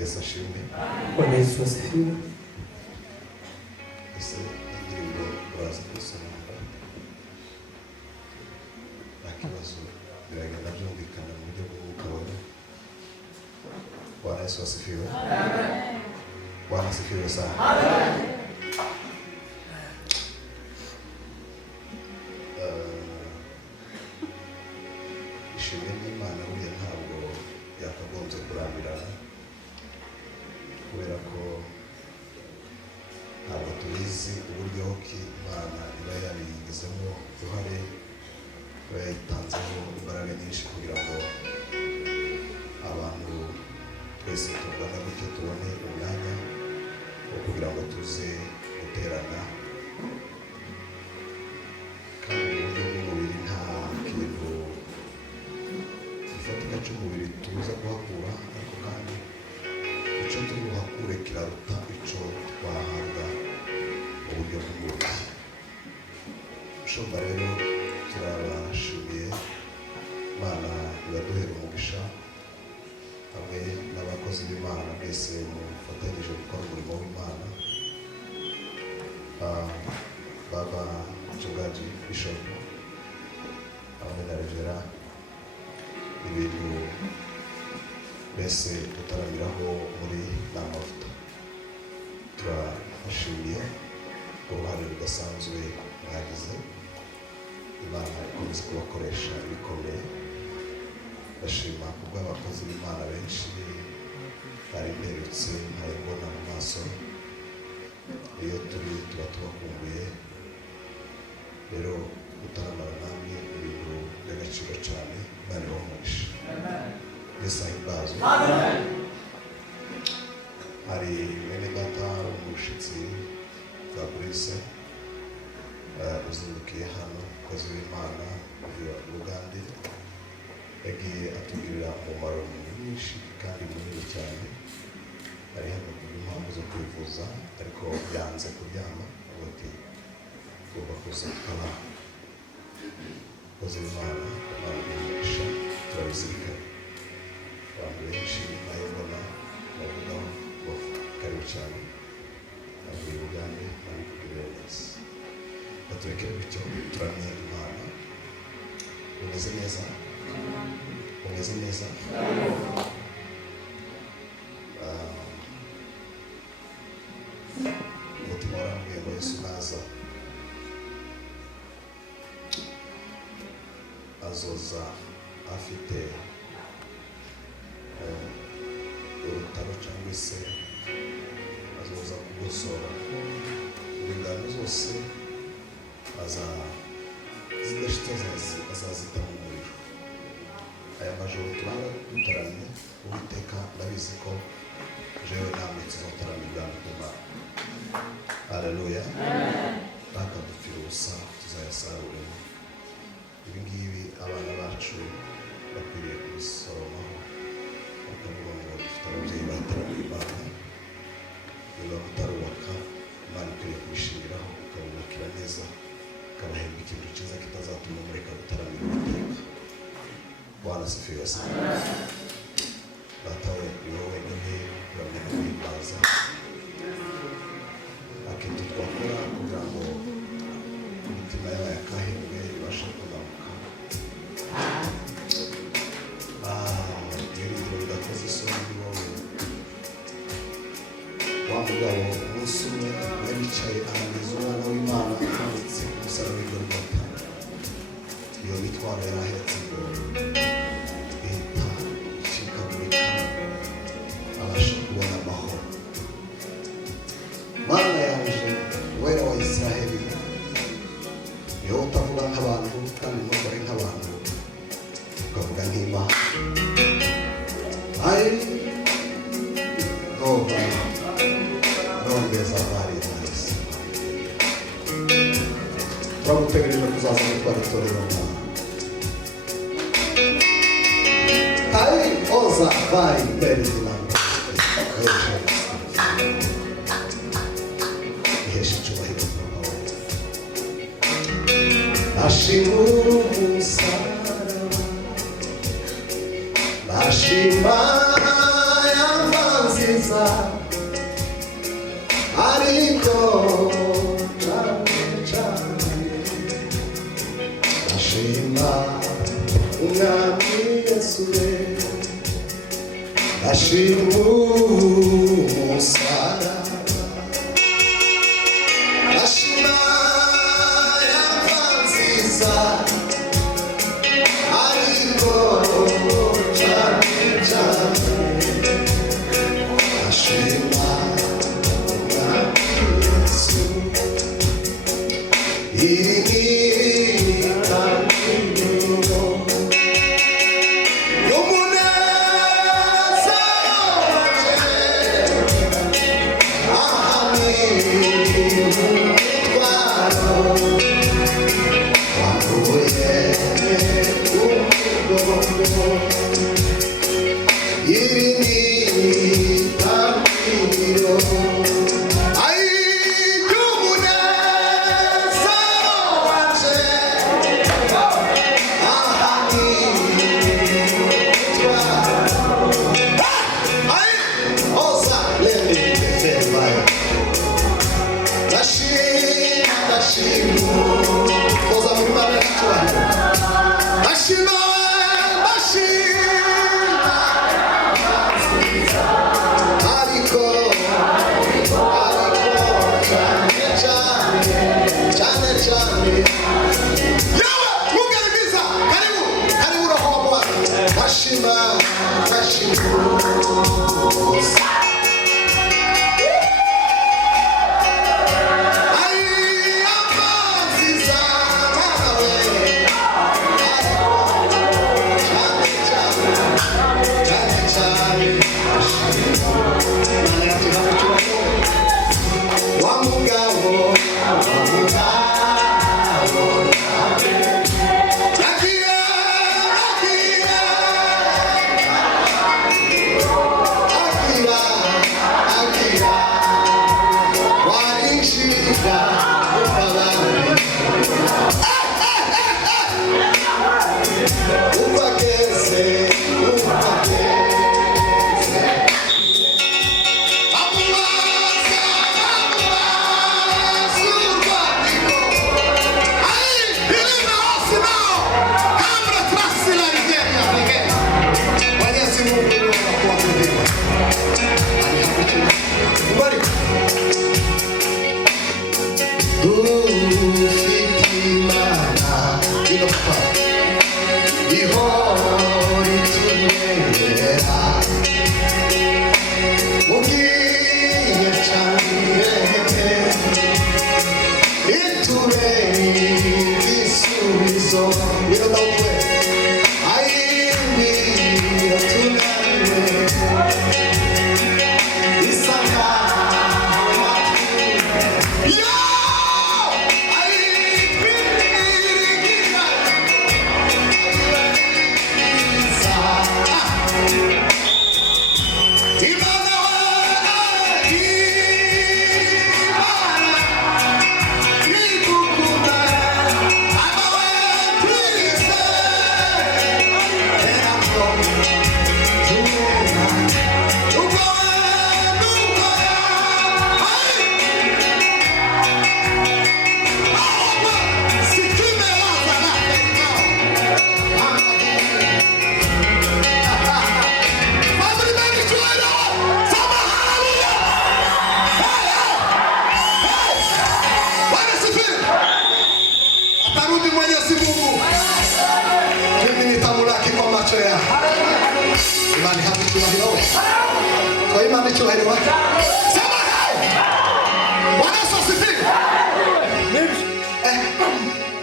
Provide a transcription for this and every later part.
Yesu ashimwe. Bwana Yesu asifiwe. Ese indirimbo uraza kuyisoma nta kibazo biragenda byumvikana mu buryo bw'umwuka wawe. Bwana Yesu asifiwe. Bwana asifiwe sana. Ishimwe n'Imana buriya ntabwo yakagombye kurambirana, kubera ko ntabwo tubizi uburyo ki Imana iba yarigizemo uruhare, iba yayitanzeho imbaraga nyinshi kugira ngo abantu twese tungana gutyo tubone umwanya wo kugira ngo tuze guterana, kandi mu buryo bw'umubiri nta kintu gifatika cy'umubiri tuza kuhakura, ariko kandi icyo turi buhakure kiraruta icyo twahabwa mu buryo bw'umubiri. Ushobora rero turabashimiye, Imana ibaduhera umugisha hamwe n'abakozi b'Imana mwese mufatanyije gukora umurimo w'Imana. Baba Mchungaji Bishop hamwe na Revera, ibintu mbese gutaramiraho muri n'amavuta, turabashimiye uruhare rudasanzwe mwagize. Imana ikomeze kubakoresha ibikomeye. Ndashima kubw'abakozi b'Imana benshi bari mperutse nkabibona mu maso, iyo turi tuba tubakumbuye. Rero gutaramana namwe ibintu by'agaciro cyane. Imana ibamugisha. Yesu ahimbazwe. Hari bene data w'umushitsi bwa Burize uzindukiye hano, umukozi w'Imana uvuye Uganda, yagiye atugirira umumaro mwinshi kandi munini cyane. Ari hano kubw'impamvu zo kwivuza, ariko yanze kuryama, avuga ati tugomba kuza tukaba umukozi w'Imana. Imana imugisha, turabizirikana. Abantu benshi bayibona bavugaho ngo karibu cyane, avuye Uganda, ari kugirira neza. Baturekere bityo turamye Imana. Umeze neza? Umeze neza? Umutima warambwiye ngo Yesu naza azoza afite urutaro cyangwa se azoza kugosora ingano zose, zidashita azazita mu muriro. Aya majoro turaba dutaramye, Uwiteka ndabizi ko jewe namwe tuzotaramye ubwami bw'Imana. Haleluya. Bakadupfira ubusa tuzayasaruremo. Ibi ngibi abana bacu bakwiriye kubisoromaho, bakavuga ngo dufite ababyeyi bataramiye Imana. Niba mutarubaka, Imana ikwiriye kubishingiraho, ukabubakira neza, ukabahemba ikintu cyiza kitazatuma mureka gutaramira Uwiteka. Bwana asifiwe sana. Data we, ni wowe wenyine uramya no guhimbaza. Akenshi twakora kugira ngo imitima yabo yakahembwe ibashe kuzamuka. Ibintu bidakoze isoni ni wowe. Wa mugabo umunsi umwe yari yicaye ananiza umwana w'Imana amanitse ku musaraba w'i Golgotha. Iyo mitwaro yari ahetse ngo ihita icikagurika, abasha kubona amahoro. Mana yanje, wera wa Israheli, ni wowe utavuga nk'abantu kandi ntukore nk'abantu, ukavuga nk'Imana. Toba nongeza bari nahise. Turagutegereje kuzaza gutwara itorero Mana. Oza bari mbere y'Imana. Ihesha icyubahiro wawe. Nashimura umusaraba, nashima ya mvanzi nziza ariko ashima umwami Yesu ashima umusaraba ashima yapfa nziza ariko ashima umwami Yesu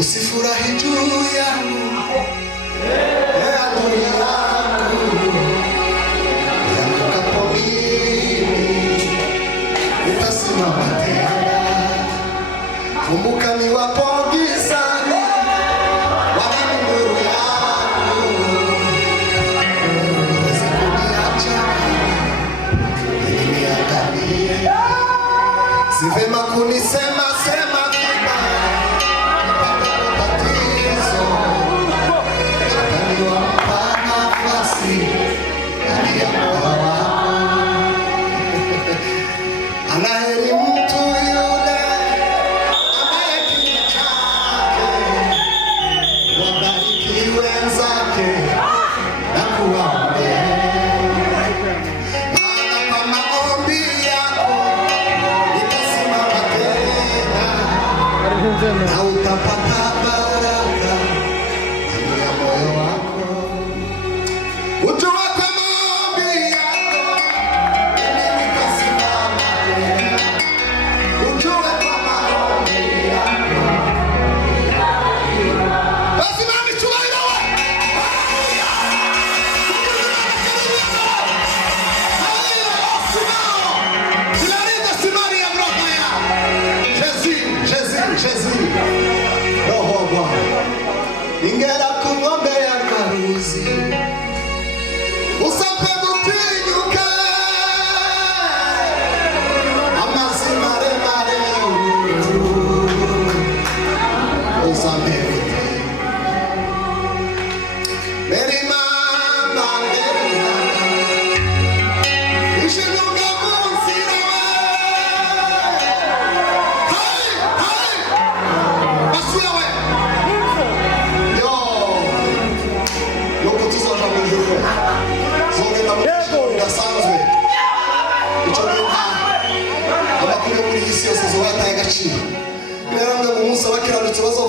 usifurahi juu yangu adui yangu yangukapo mimi utasimama tena. Kumbuka niwapo gizani Bwana ni nuru yangu, huwezi kuniacha ili niangalie. Si vema kunisema sema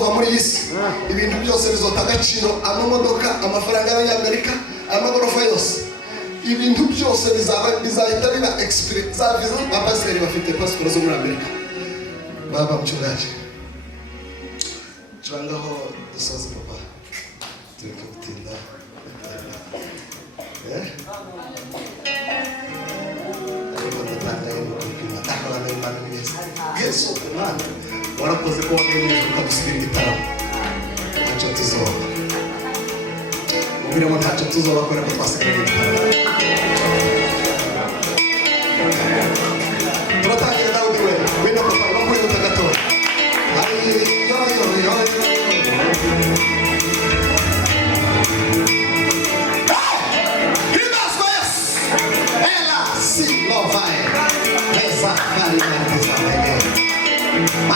tuzova muri iyi si ibintu byose bizota agaciro, amamodoka, amafaranga y'Abanyamerika, amagorofa yose, ibintu byose bizahita biba experience za visa. Abapasiteri bafite pasiporo zo muri Amerika. Baba mchungaji, turangaho dusoze papa, tureke gutinda. Yesu Imana warakoze ko wagejeje ukadusubira igitaramo. Ntacyo tuzoba mubwire ngo ntacyo tuzoba kubera ko twasigaye igitaramo. Turatangira Dawudi we wenda papa bakurihuta gato.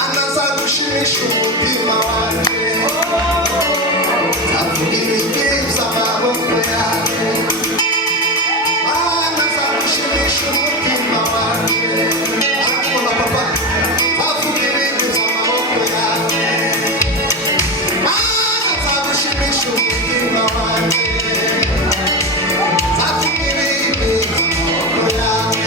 Anazagushimisha umutima wanjye, avuga ibigwiza amaboko yawe. Anazagushimisha umutima wanjye, arakubona papa, avuga ibigwiza amaboko yawe. Anazagushimisha umutima wanjye, avuga ibigwiza amaboko yawe.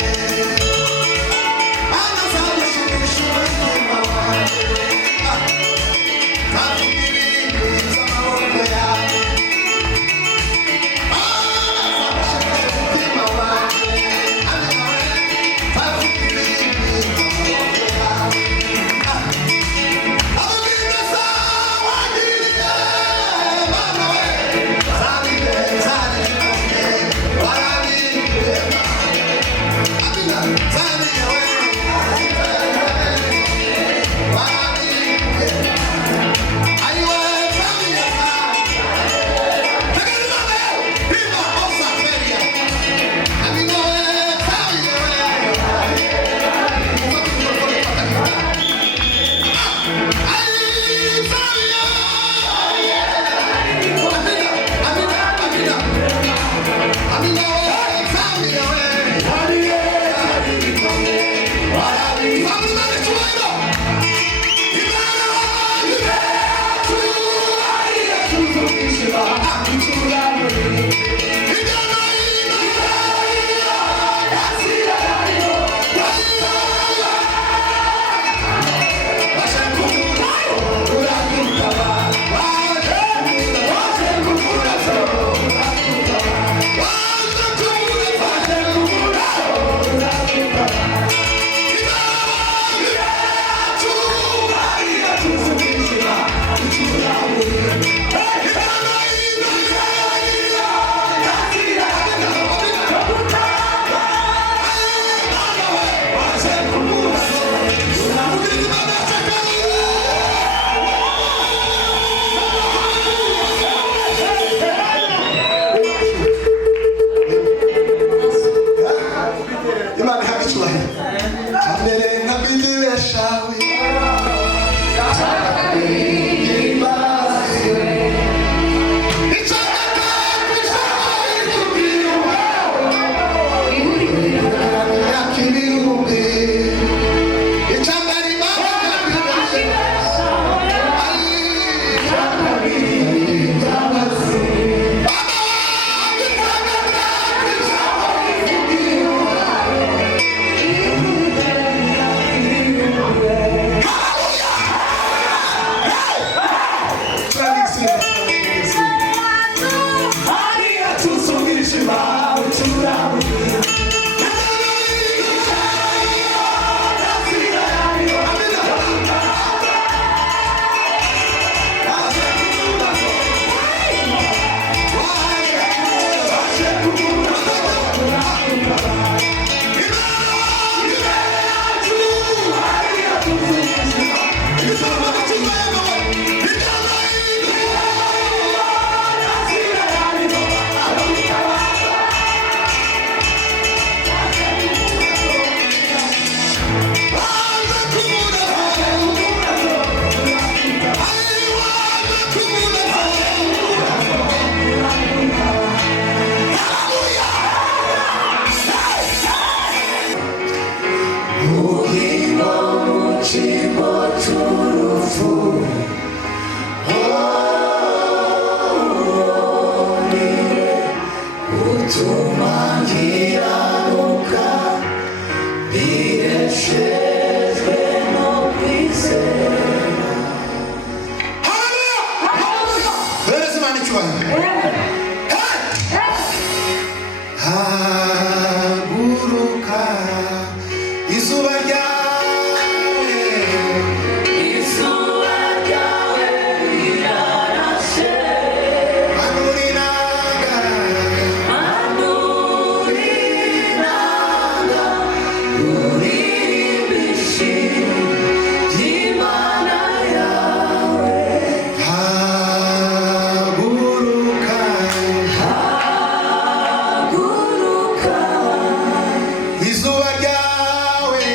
izuba ryawe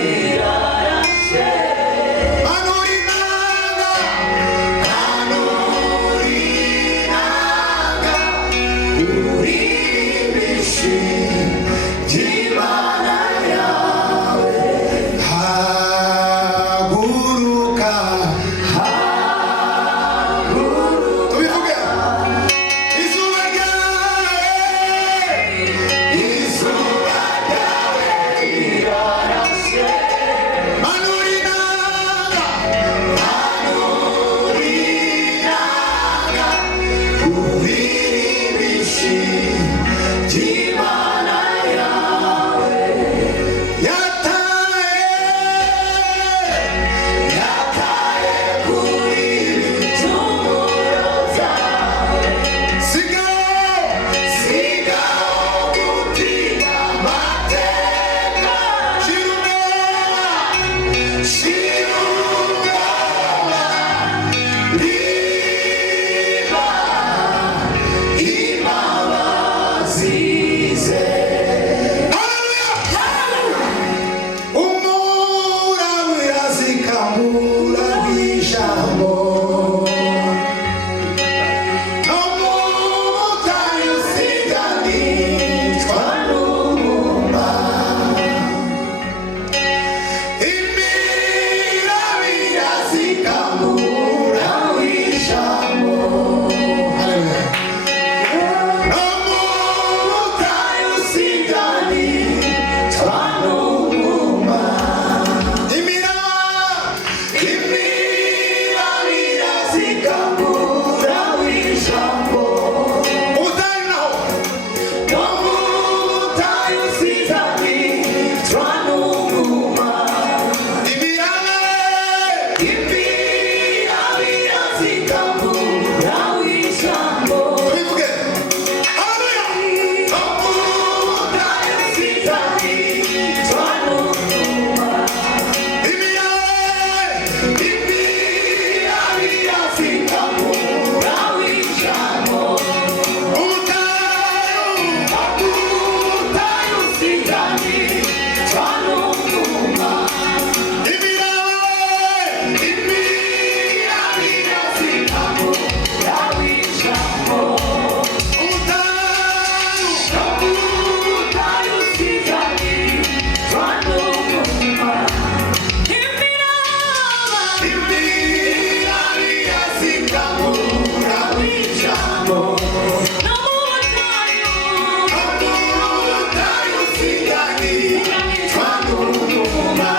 rirarashe manura inanga uririmbishi ry'Imana yawe haguruka tubivuge izuba ryawe rirarashe manura inanga uririmbishi ry'Imana yawe yataye kuri ibicumuro byawe sigaho gutinya amateka shira ubwoba riba imbabazi ze umurabura zikamura ijambo no mu butayu siganishwa n'umuma imirabira zikamura w'ijambo no mu butayu siganishwa n'umuma imirabira zikamura w'ijambo no mu butayu siganishwa n'umuma imirabira zikamura w'ijambo no mu butayu siganishwa n'umuma imirabira zikamura w'ijambo no mu butayu siganishwa n'umuma imirabira zikamura w'ijambo no mu butayu siganishwa n'umuma imirabira zikamura w'ijambo no mu butayu siganishwa n'umuma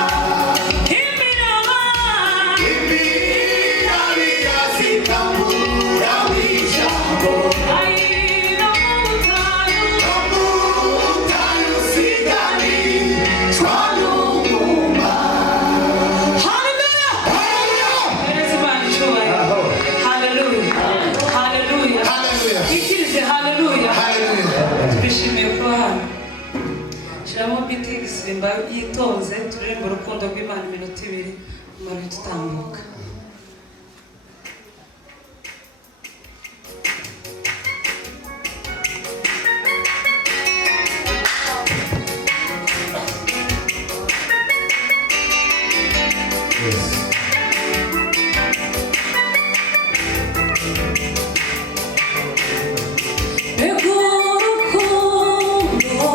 imirabira zikamura w'ijambo no mu butayu siganishwa n'umuma Twishimiye kuba hano. Shyiramo biti igisimba yitonze turirimba urukundo rw'Imana iminota 2 umara tutambuka. Begurukundo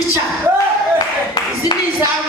twicara izi ni izawe